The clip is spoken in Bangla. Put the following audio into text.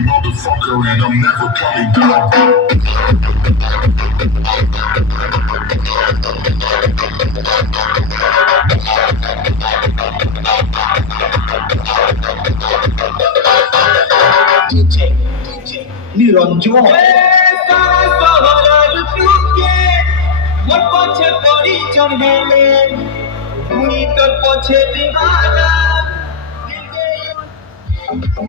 Motherfucker, and I'm never coming back. নিরঞ্জন পছে পরিচয় হেলে তুই তোর পছে দিবানা